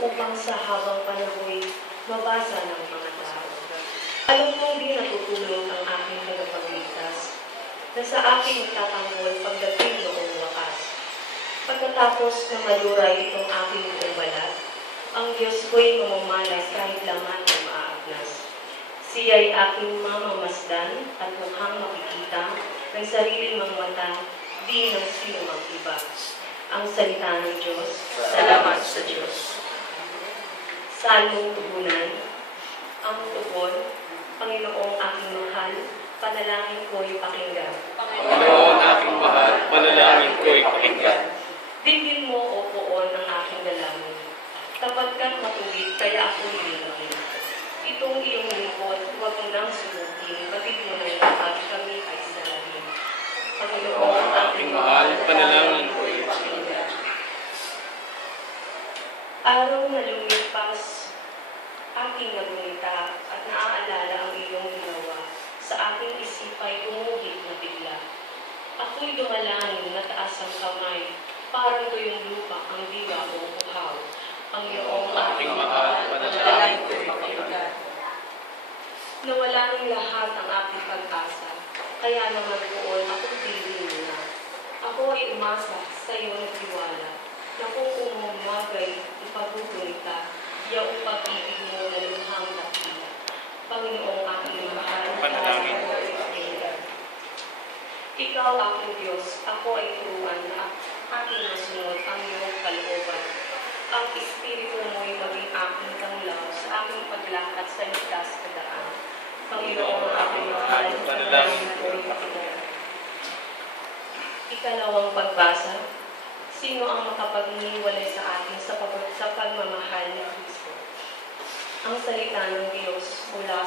upang sa habang panahoy mabasa ng mga tao. Alam kong di natutulog ang aking tagapagligtas, na sa aking tatanggol pagdating noong wakas. Pagkatapos na maluray itong aking buong balat, ang Diyos ko'y mamamalas kahit laman ay maaagnas. Siya'y aking mamamasdan at mukhang makikita ng sariling mga mata, di ng sino mang iba. Ang salita ng Diyos, salamat sa Diyos. Salmong tugunan, ang tugon, Panginoong aking mahal, panalangin ko'y pakinggan. Panginoon aking mahal, panalangin ko'y pakinggan. Dinggin mo, O Poon, ang aking dalangin. Tapat ka't matuwid, kaya ako'y linawin. Itong iyong lingkod, huwag mo nang subukin, batid mo na lahat, kami ay salahin. Panginoon Aking mahal, panalangin ko'y pakinggan. Araw na lumipas, aking nagunita at naaalala ang iyong ginawa. Sa aking isipay gumuhit na bigla. Ako'y dumalangin na taas ang kamay, parang tuyong lupa ang diwa o uhaw. Panginoong Aking mahal, panalangin ko'y pakinggan. Nawala ng lahat ang aking pag-asa, kaya naman poon ako'y dilin na. Ako ay umasa sa iyo nagtiwala, na kung umagay ipaghugunita, iyong pag-ibig mo na luhang dakila. Panginoong aking mahal, Panalangin ko'y pakinggan. Ikaw aking Diyos, ako ay turuan na aking masunod ang iyong kalooban. Ang Espiritu mo'y maging aking tanglaw sa aking paglakad sa ligtas na daan. Panginoong aking mahal, panalangin ko'y pakinggan. Ikalawang pagbasa, sino ang makapaghiwalay sa atin sa pagmamahal ni Kristo? Ang salita ng Diyos mula